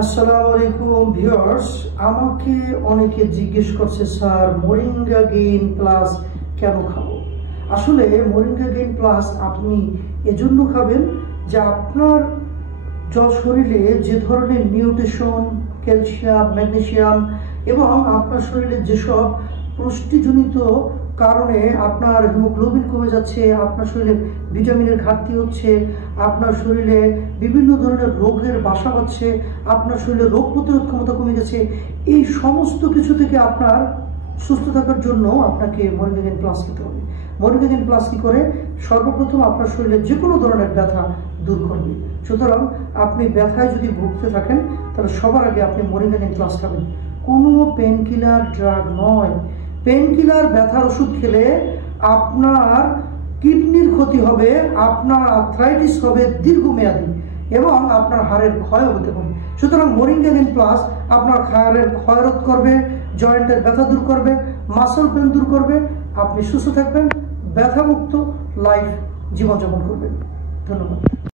আসসালামু আলাইকুম ভিউয়ার্স, আমাকে অনেকে জিজ্ঞেস করছে স্যার মোরিঙ্গা গেইন প্লাস কেন খাবো। আসলে মোরিঙ্গা গেইন প্লাস আপনি এজন্য খাবেন যে আপনার শরীরে যে ধরনের নিউট্রিশন, ক্যালসিয়াম, ম্যাগনেসিয়াম এবং আপনার শরীরে যেসব পুষ্টিজনিত কারণে আপনার হিমোগ্লোবিন কমে যাচ্ছে, আপনার শরীরে ভিটামিনের ঘাটতি হচ্ছে, আপনার শরীরে বিভিন্ন ধরনের রোগের বাসা বাঁধছে, আপনার শরীরে রোগ প্রতিরোধ ক্ষমতা কমে গেছে, এই সমস্ত কিছু থেকে আপনার সুস্থ থাকার জন্য আপনাকে মোরিঙ্গা গেইন প্লাস খেতে হবে। মোরিঙ্গা গেইন প্লাস কি করে? সর্বপ্রথম আপনার শরীরে যে কোনো ধরনের ব্যথা দূর করবে। সুতরাং আপনি ব্যথায় যদি ভুগতে থাকেন তাহলে সবার আগে আপনি মোরিঙ্গা গেইন প্লাস খাবেন। কোনো পেন কিলার ড্রাগ নয়। পেন কিলার ব্যথার ওষুধ খেলে আপনার কিডনির ক্ষতি হবে, আপনার আর্থ্রাইটিস হবে দীর্ঘমেয়াদী এবং আপনার হাড়ের ক্ষয় হতে পারে। সুতরাং মোরিঙ্গা গেইন প্লাস আপনার হাড়ের ক্ষয় রোধ করবে, জয়েন্টের ব্যথা দূর করবে, মাসল পেন দূর করবে, আপনি সুস্থ থাকবেন, ব্যথামুক্ত লাইফ জীবনযাপন করবেন। ধন্যবাদ।